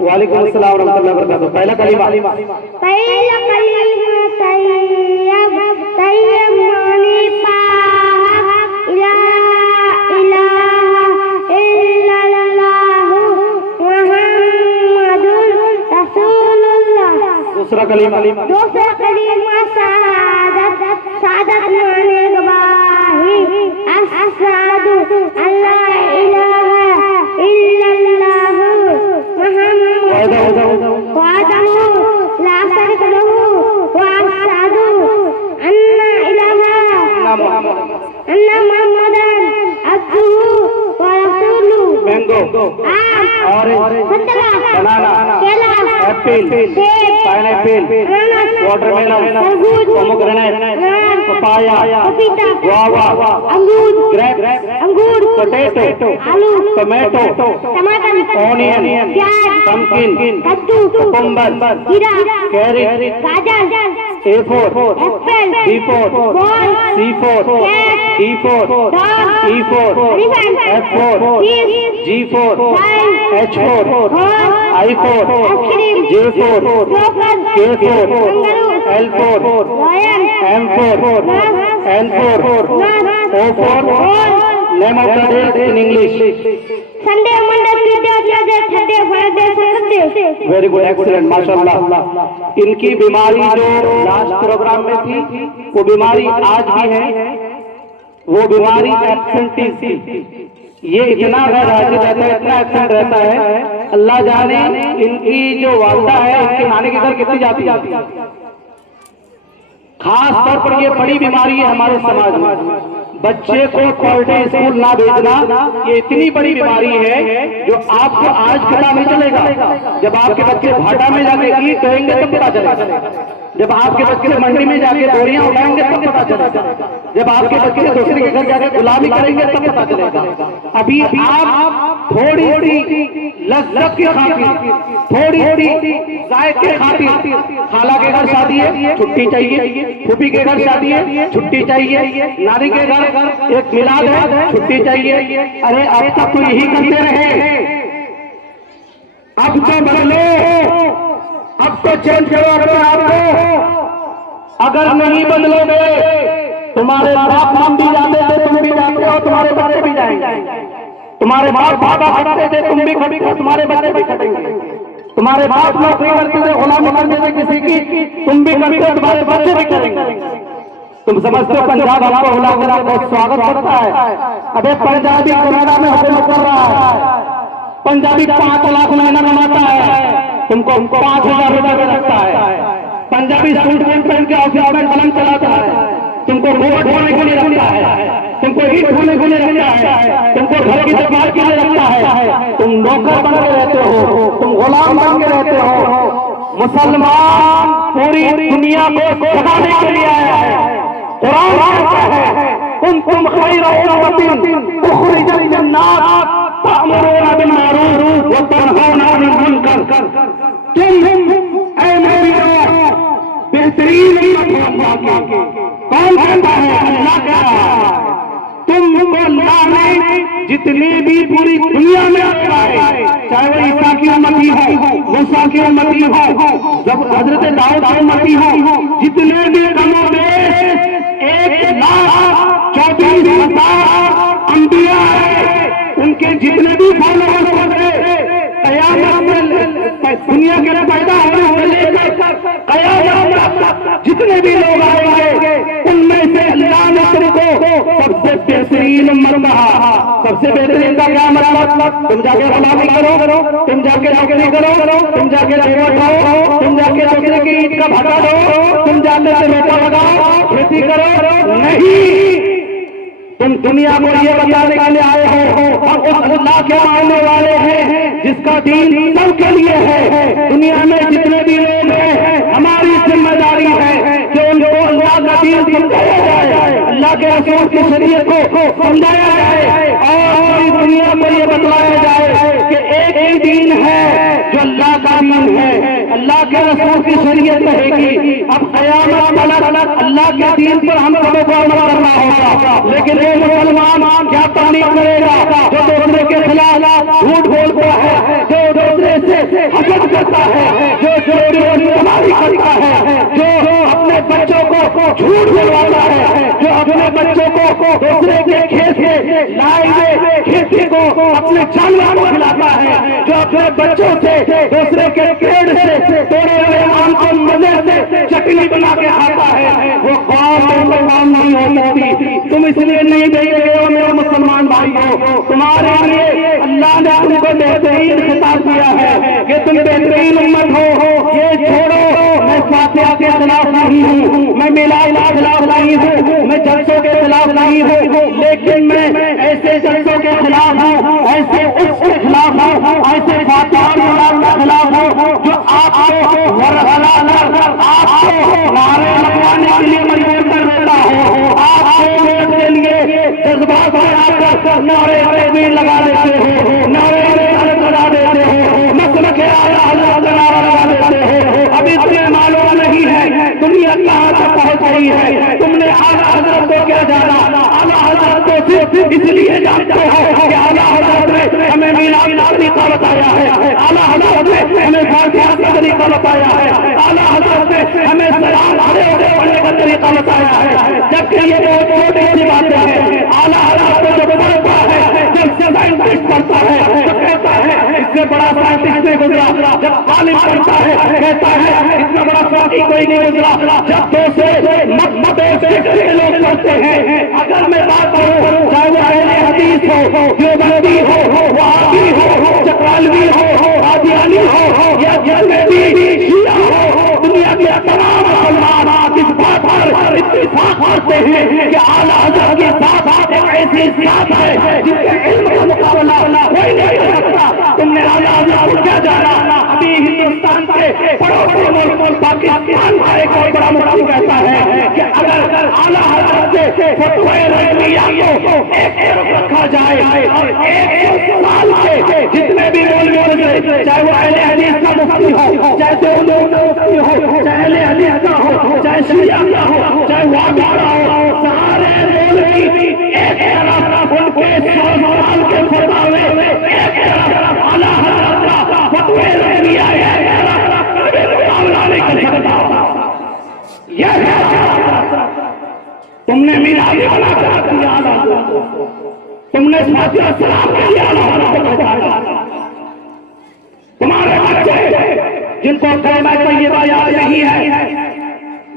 वालेकुम अस्सलाम रहमतुल्लाहि व बरकातहू। पहला कलीमा तैयब माने पाक ला इलाहा इल्लल्लाहु मुहम्मदुर रसूलुल्लाह। दूसरा कलीमा सादत माने गवाही अशहदु अल्ला इलाहा इल्लल्लाहु मुहम्मदुर ला शरीक लहू व अशहदु अन्ना मुहम्मदन अब्दुहु व रसूलुहु। मैंगो, ऑरेंज, बनाना, केला, Apple, pineapple, watermelon, pomegranate, papaya, guava, अंगूर, पोटैटो, आलू, टमाटो, टमाटर, ऑनियन, प्याज, पम्पकिन, कद्दू, कुकुम्बर, खीरा, कैरेट, गाजर, A4, Apple, B4, ball, C4, D4, E4, F4, G4, H4, I4, J4, K4, L4, M4, N4, O4, name of the day in English. Sunday, Monday, Tuesday, Thursday, Friday, Saturday. Very good, excellent, माशाल्लाह। इनकी बीमारी जो last programme में थी वो बीमारी आज भी है, वो बीमारी एब्सेंटीज थी। ये इतना गैर हाजिर रहता है, इतना एब्सेंट रहता है, अल्लाह जाने इनकी जो वालदा है इनके नानी के घर कितनी जाती है। खास तौर पर ये बड़ी बीमारी है हमारे समाज में। बच्चे को क्वालिटी स्कूल ना भेजना ये इतनी बड़ी बीमारी है जो आपको आज पता नहीं चलेगा। जब आपके बच्चे भाटा में जाके ईंट ढोएंगे तब पता चलेगा। जब आपके बच्चे मंडी में जाके बोरियां उठाएंगे तब पता चलेगा। जब आपके बच्चे दूसरे के घर जाके गुलामी करेंगे तब पता चलेगा। अभी आप थोड़ी सी लज्जत की खातिर, थोड़ी सी जायके खातिर, खाला के घर शादी है छुट्टी चाहिए, फूफी के घर शादी है छुट्टी चाहिए, नानी के घर एक मिलाद है छुट्टी चाहिए। अरे अब तक तो यही करते रहे, अब तो बदलो, अब तो चेंज करो अपने आप को। अगर नहीं बदलोगे तुम्हारे बाप मंडी जाते थे तुम भी जाते हो, तुम्हारे बच्चे भी जाएंगे। तुम्हारे बाप बाबा खड़ते थे तुम भी खड़ी, तुम्हारे बच्चे भी खड़ेंगे। तुम्हारे बाप नौकरी करते थे, गुलामी करते थे किसी की, तुम भी करते हो, तुम्हारे बच्चे भी करेंगे। तुम समझते हो पंजाब आपको हुला बहुत स्वागत करता है। अबे पंजाबी कनाडा में हुकूमत कर रहा है, पंजाबी 5 लाख महीना कमाता है, तुमको 5,000 रुपए में रखता है। पंजाबी सूट पहन के ऑफिस में कलम चलाता है, तुमको रोड ढोने को नहीं रखता है, तुमको ईट ढोने को नहीं रखता है, तुमको घर की देखभाल के लिए रखता है। तुम नौकर बन के रहते हो, तुम गुलाम बन के रहते हो। मुसलमान पूरी दुनिया को जगाने के लिए आया है। कुरान कहता है कुंतुम खैर उम्मतिन उखरिजत लिन्नास तअमुरूना बिल मारूफ व तनहौना अनिल मुनकर। तुम ऐ नबियों बेहतरीन उम्मत हो अल्लाह की। कौन कहता है? अल्लाह कह रहा है। तुमको अल्लाह ने जितने भी पूरी दुनिया में आए, चाहे वो ईसा की उम्मती हो, मूसा की उम्मती हो, जब हजरत दाऊद की उम्मती हो, जितने भी कमोबेश 1,34,000 अंबिया है, उनके जितने भी फॉलोअर्स होंगे कयामत में दुनिया के पैदा होने से लेकर कयामत तक जितने भी लोग आएंगे उनमें से अल्लाह ने तुमको सबसे बेहतरीन उम्मत कहा। सबसे बेहतरीन का क्या मतलब? तुम जाके गुलामी करो, तुम जाके नौकरी करो, तुम जाके रेवा उठाओ, तुम जाके दूसरे की ईंट का भगा दो, तुम जाके टमाटर लगाओ, खेती करो। नहीं, तुम दुनिया को ये बताने के लिए आए हो और उस अल्लाह के मानने वाले हैं जिसका दीन सबके लिए है। दुनिया में जितने भी लोग हैं हमारी जिम्मेदारी है कि उनको अल्लाह का दीन समझाया जाए, अल्लाह के रसूल की शरीयत को समझाया जाए और पूरी दुनिया को ये बतलाया जाए कि एक ही दीन है जो अल्लाह का दीन है, अल्लाह के रसूल की शरीयत रहेगी। अब क़यामत तक अल्लाह के दीन पर हम सबको अमल करना होगा। लेकिन मुसलमान क्या तकलीफ करेगा जो दूसरे के झूठ बोलवाता है, जो अपने बच्चों को दूसरे के खेत से लाई हुए खेती को अपने जानवर को खिलाता है, जो अपने बच्चों से दूसरे के पेड़ से तोड़े हुए आम को मजे से चटनी बना के खाता है, वो कौम मुसलमान नहीं हो सकती। तुम इसलिए नहीं दे रहे हो मेरे मुसलमान भाइयों, तुम्हारे लिए अल्लाह ने तुमको बेहतरीन खिताब दिया है कि तुम बेहतरीन उम्मत हो। ये छोड़ो, मैं फातिहा के खिलाफ नहीं हूँ, मैं मिलाद के खिलाफ नहीं हूँ, मैं जलसों के खिलाफ नहीं हूँ, लेकिन मैं ऐसे जलसों के खिलाफ हूँ, ऐसे उसके खिलाफ हूँ, ऐसे फातिहा के खिलाफ हूँ जो आपको वरहला कर आपको नारे लगवाने के लिए मजबूर कर देता हो, आपको वोट के लिए जज्बात बनाकर नारे तकबीर लगा देते हो, नारे लगा देते हो, मसलक के आला लगा देते हो। अभी तुम्हें मालूम नहीं है दुनिया कहाँ तक पहुँच रही है। तुमने आला हजरत को क्या जाना? आला हजरत को सिर्फ इसलिए जानते हो कि आला हजरत ने हमें मिलाद का तरीका बताया है, आला हजरत ने हमें फातिहा का तरीका बताया है, आला हजरत ने हमें सलाम खड़े होकर पढ़ने का तरीका बताया है। जबकि ये बहुत छोटी सी बातें हैं। आला हजरत को जब पढ़ता है, जब से साइंटिस्ट पढ़ता है तो कहता है इससे बड़ा साइंटिस्ट नहीं गुजरा। जब आलिम पढ़ता है कहता है इतना बड़ा फकीह कोई नहीं गुजरा। जब से लोग पढ़ते हैं, अगर मैं बात करूं चाहे वो अहले हदीस हो, देवबंदी हो, वहाबी हो, चकरालवी हो, कादियानी हो या जलनबी शिया हो, दुनिया के तमाम मुसलमान इस बात पर इत्तेफाक करते हैं कि आला हज़रत के साथ एक ऐसी जात है जिसके इल्म का मुकाबला कोई नहीं कर सकता। तुमने आला हज़रत को क्या जाना? अभी हिंदुस्तान के पड़ोसी मुल्क पाकिस्तान का एक और बड़ा मुफ्ती कहता है कि अगर आला हज़रत से फतवे रज़विया को एक तरफ रखा जाए और एक साल के जितने भी मौलवी गुजरे, चाहे वो अहले हदीस का मुफ्ती हो, चाहे देवबंदी का मुफ्ती हो, चाहे अहले हदीस का हो, चाहे शिया का हो, चाहे वहाबी का हो, सारे मौलवी एक तरफ उनके 100 साल के फतवे, एक तरफ आला हज़रत का फतवे रज़विया मुकाबला नहीं कर सकता। यह तुमने मिलाद वाला क्या किया? तुमने फातिहा सलाम के लिए आला हज़रत को पहचाना। तुम्हारे बच्चे जिनको कलमा तैयबा याद नहीं है,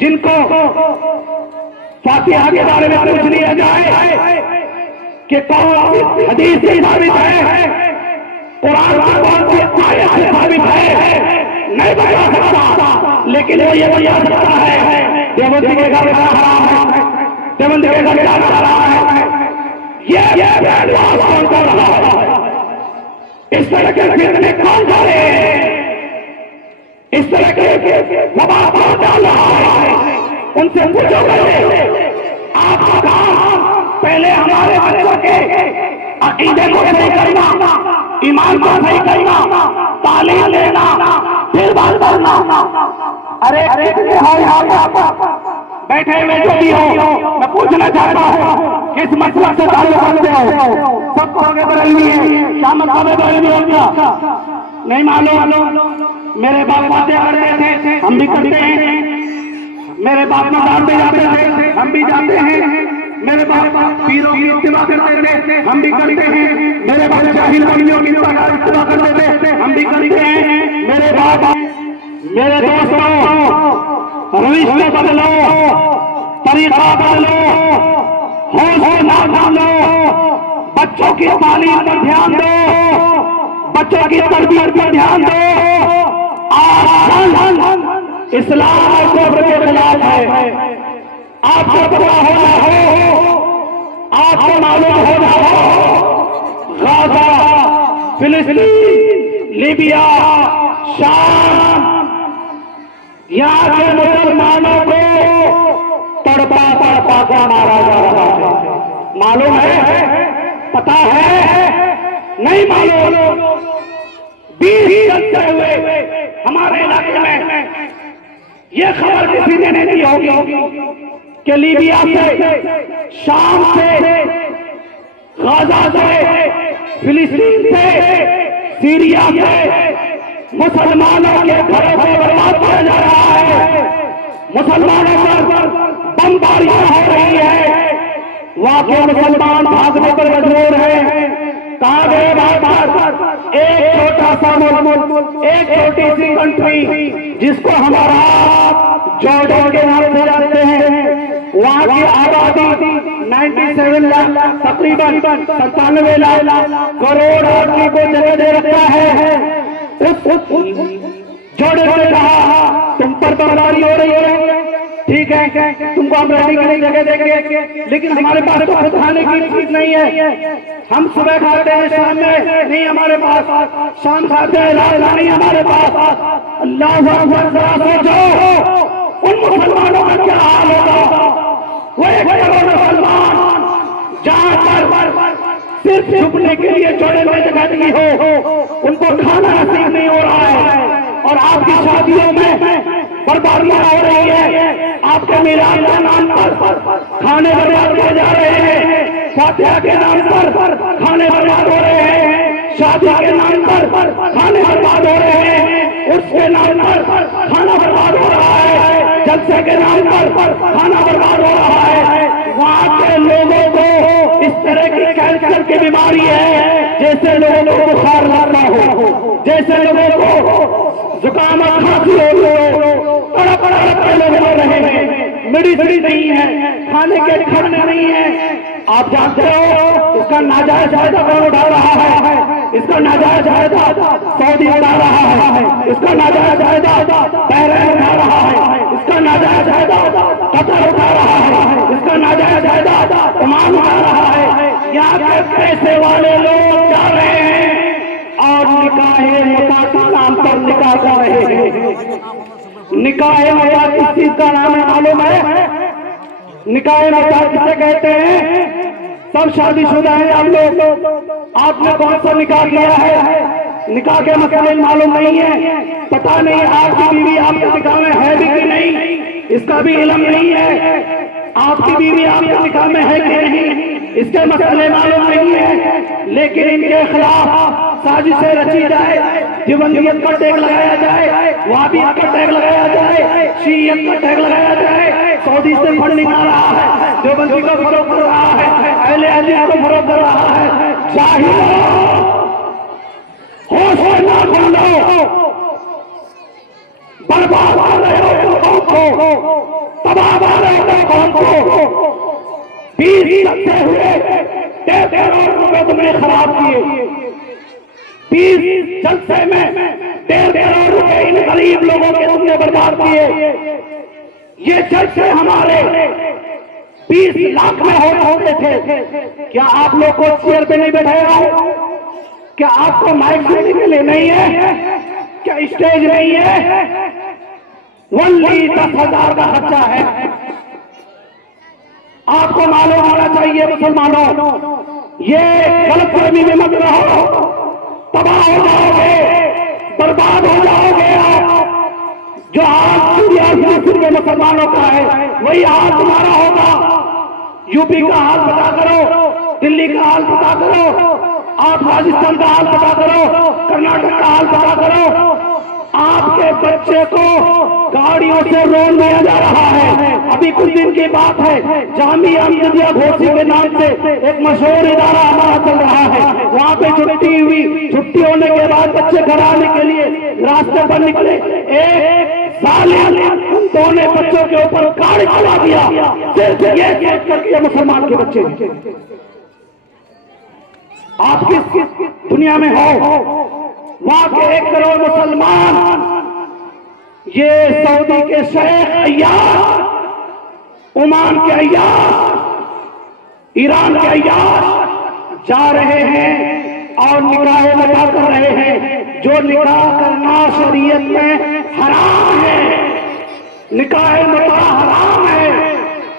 जिनको फातिहा के बारे में पूछ लिया जाए कि कौन हदीस से साबित है, कुरान की कौन सी आयत से साबित है, नहीं बता सकता। लेकिन वो ये बता सकता है देवबंदी के घर हराम है, देवबंदी के घर हराम है। ये कौन कर रहा है? इस तरह के फितने कौन डाले? इस तरह के वबा कौन डाल रहा है? उनसे पूछो पहले आपका काम पहले हमारे बच्चों के अकीदे को सही करना, ईमान को सही करना, तालीम देना, फिर बात करना। अरे बैठे हुए जो भी हो, मैं पूछना चाहता हूँ किस मसला से ताल्लुक रखते हो? सब कहोगे बरेलवी है, क्या मतलब है बरेलवी हो गया? नहीं मालूम। मेरे बाप बातें करते थे, हम भी करते हैं। मेरे बाप मजार पे जाते थे, हम भी जाते हैं। मेरे बाप पीरों की इत्तिबा करते थे, हम भी करते हैं। मेरे बाप जाहिल वलियों की इत्तिबा करते थे, हम भी करते हैं। मेरे बाप, मेरे दोस्तों, रविश को बदलो, तरीका बदलो, होश ना डालो, बच्चों की तालीम पर ध्यान दो, बच्चों की तरबियत पर ध्यान दो। आज इस्लाम और कुफ्र के खिलाफ है। आपको पता होना हो, आपको मालूम होना हो, गाजा, फिलिस्तीन, लीबिया, शाम, यहाँ के मुसलमानों को तड़पा तड़पा कर मारा जा रहा है। मालूम है? पता है? नहीं मालूम। 20 चलते हुए हमारे इलाके में ये खबर किसी ने नहीं दी होगी कि लीबिया से, शाम से, गाजा से, फिलिस्तीन से, सीरिया से मुसलमानों के घरों को बर्बाद किया जा रहा है। मुसलमानों पर बमबारियां हो रही है, वहां के मुसलमान भागने पर मजबूर हैं। कहा गए बात, एक छोटा सा मुल्क, एक छोटी सी कंट्री जिसको हमारा जॉर्डन के नाम से जानते हैं, वहां की आबादी 97 लाख, तकरीबन 97 लाख करोड़ आदमी को जगह दे रखा है। जॉर्डन ने कहा तुम पर बमबारी हो रही है, ठीक है, तुमको हम रहने के लिए जगह देंगे, लेकिन हमारे पास तो खुद खाने की चीज नहीं है। हम सुबह खाते हैं, शाम में नहीं हमारे पास, शाम खाते हैं, रात नहीं हमारे पास। अल्लाह सोचो उन मुसलमानों का क्या हाल होगा। वो एक करोड़ मुसलमान जहां पर सिर्फ छुपने के लिए जोड़े में जगह नहीं हो, उनको खाना नसीब नहीं हो रहा है। और आपकी शादियों में बर्बादियां हो रही है, आपके मीराद के नाम पर खाने बर्बाद किए जा रहे हैं, फातिहा के नाम पर खाने बर्बाद हो रहे हैं, शादी के नाम पर खाने बर्बाद हो रहे हैं, उसके नाम पर खाना बर्बाद हो रहा है, जलसे के नाम पर खाना बर्बाद हो रहा है। वहाँ के लोगों को इस तरह की कैंसर की बीमारी है, जैसे लोगों को बुखार लगना हो, जैसे लोगों को जुकाम और खांसी हो, तड़प के लोग हो रहे हैं, मेडिसिन नहीं है, खाने के ठिकाने नहीं है। आप जानते हो इसका नाजायज फायदा कौन उठा रहा है? इसका नाजायज फायदा सऊदी उठा रहा है, इसका नाजायज फायदा बहरीन उठा रहा है, इसका नाजायज फायदा कतर उठा रहा है, इसका नाजायज फायदा ओमान उठा रहा है। यहाँ के पैसे वाले लोग जा रहे हैं और निकाहे मुता के नाम पर निकाह कर रहे हैं। निकाहे मुता किस चीज का नाम है मालूम है? निकाहे मुता किसे कहते हैं? सब शादीशुदा हैं आप लोग, आपने कौन सा निकाह किया है? निकाह के मसले मालूम नहीं है, पता नहीं आपकी बीवी आपके निकाह में है भी कि नहीं, इसका भी इल्म नहीं है। आपकी बीवी आपके निकाह में है कि नहीं, इसके मसले मालूम नहीं है। लेकिन इनके खिलाफ साजिशें रची जाए, दिवंगियत का टैग लगाया जाए, वहाबियत का टैग लगाया जाए, शियत का टैग लगाया जाए, सऊदी से फंड निकाल रहा है, देवबंदी को फरोग कर रहा है, अहले हदीस को फरोग कर रहा है। जाहिलो होश ना खोलो, बर्बाद कर रहे हो कौम को, तबाह कर रहे हो कौम को। 20 लगते हुए 13 करोड़ रुपए तुमने खराब किए, 20 जलसे में 13 करोड़ रुपए इन गरीब लोगों के तुमने बर्बाद किए। ये जलसे हमारे 20 लाख में होते थे, क्या आप लोग को चेयर पे नहीं बैठाया हो? क्या आपको माइक देने के लिए नहीं है? क्या स्टेज नहीं है? ओनली 10,000 का खर्चा है। आपको मालूम होना चाहिए मुसलमानों, ये गलतफहमी में मत रहो, तबाह हो जाओगे, बर्बाद हो जाओगे आप। जो हाल सूर्य में मुसलमानों का है वही हाल तुम्हारा होगा। यूपी का हाल पता करो, दिल्ली का हाल पता करो, आप राजस्थान का हाल पता करो, कर्नाटक का हाल पता करो। आपके बच्चे को गाड़ियों से रोल दिया जा रहा है। अभी कुछ दिन की बात है, जामिया अहमदिया घोसी के नाम से एक मशहूर इदारा हमारा चल रहा है, वहाँ पे छुट्टी हुई, छुट्टी होने के बाद बच्चे घर आने के लिए रास्ते पर निकले, एक सालिम उन ने बच्चों के ऊपर गाड़ी चला दिया, सिर्फ ये सोच करके ये मुसलमान के बच्चे। आप किस दुनिया में हो? वहां के 1 करोड़ मुसलमान ये सऊदी के शेख अय्याश, ओमान के अय्याश, ईरान के अय्याश जा रहे हैं और निकाह मुता कर रहे हैं। जो निकाह करना शरीयत में हराम है, निकाह मुता हराम है,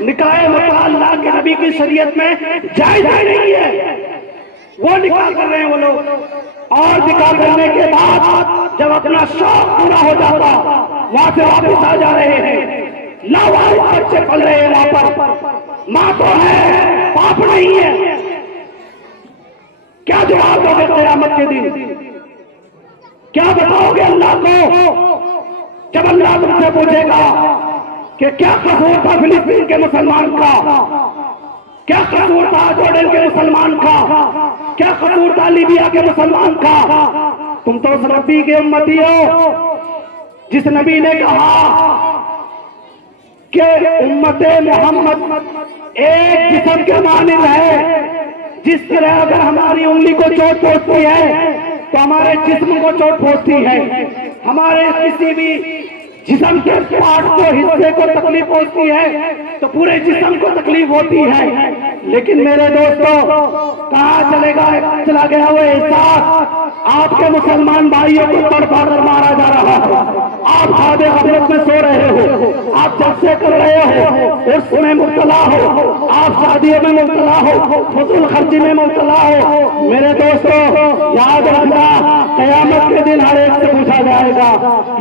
निकाह मुता अल्लाह के नबी की शरीयत में जायज नहीं है। वो निकाह कर रहे हैं वो लोग, और निकाह करने के बाद जब अपना शौक पूरा हो जाता वहां से वापस आ जा रहे हैं। लावारिस बच्चे पल रहे हैं वहां पर, मां तो है बाप नहीं है। क्या जवाब दोगे क़यामत के दिन? क्या बताओगे अल्लाह को जब अल्लाह तुमसे पूछेगा कि क्या कसूर था फिलिस्तीन के मुसलमान का, क्या कसूर था जॉर्डन के मुसलमान का, क्या कसूर था लीबिया के मुसलमान का। तुम तो उस नबी के उम्मती हो जिस नबी ने कहा कि उम्मते मोहम्मद एक जिस्म के मानिंद है। जिस तरह अगर हमारी उंगली को चोट पहुंचती है तो हमारे जिस्म को चोट पहुंचती है, हमारे किसी भी जिस्म के पार्ट को हिस्से को तकलीफ पहुंचती है तो पूरे जिस्म को तकलीफ होती है। लेकिन मेरे दोस्तों कहाँ चला गया वो एहसास। आपके मुसलमान भाइयों को तड़पा कर मारा जा रहा है, आप खादे गफलत में सो रहे हो, आप जलसे कर रहे हो, उसमें मुब्तला हो, आप शादियों में मुब्तला हो, फजूल खर्ची में मुब्तला हो। मेरे दोस्तों याद रखना, कयामत के दिन हर एक से पूछा जाएगा।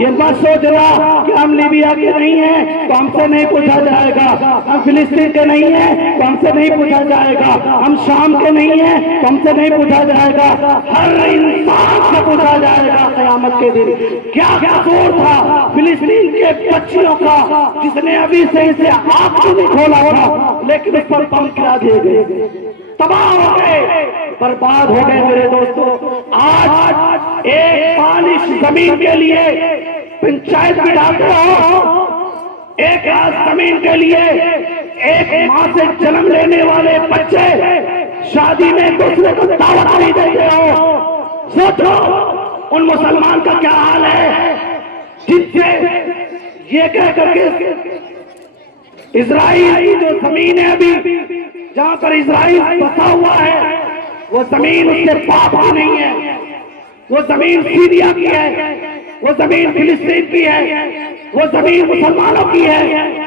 ये मत सोचना कि हम लीबिया के नहीं हैं तो हमसे नहीं पूछा जाएगा, हम फिलिस्तीन के नहीं हैं तो हमसे नहीं पूछा जाएगा, हम शाम के नहीं हैं तो हमसे नहीं पूछा जाएगा। हर इंसान से पूछा जाएगा कयामत के दिन क्या कसूर था फिलिस्तीन के बच्चियों का जिसने अभी से इसे आंख नहीं खोला था, लेकिन उस पर बम गिरा दिए गए, तबाह हो गए, बर्बाद हो गए। मेरे दोस्तों आज एक पालिश जमीन के लिए पंचायत बिठाते हो, एक जमीन के लिए एक मां से जन्म लेने वाले बच्चे शादी में दूसरे को दावत नहीं देते हो। सोचो उन मुसलमान का क्या हाल है जिनसे ये कह करके इजराइल की जो जमीन है अभी जहां पर इजराइल बसा हुआ है वो जमीन उसके पाप की नहीं है, वो जमीन सीरिया की है, वो जमीन फिलिस्तीन की है, वो जमीन मुसलमानों की है।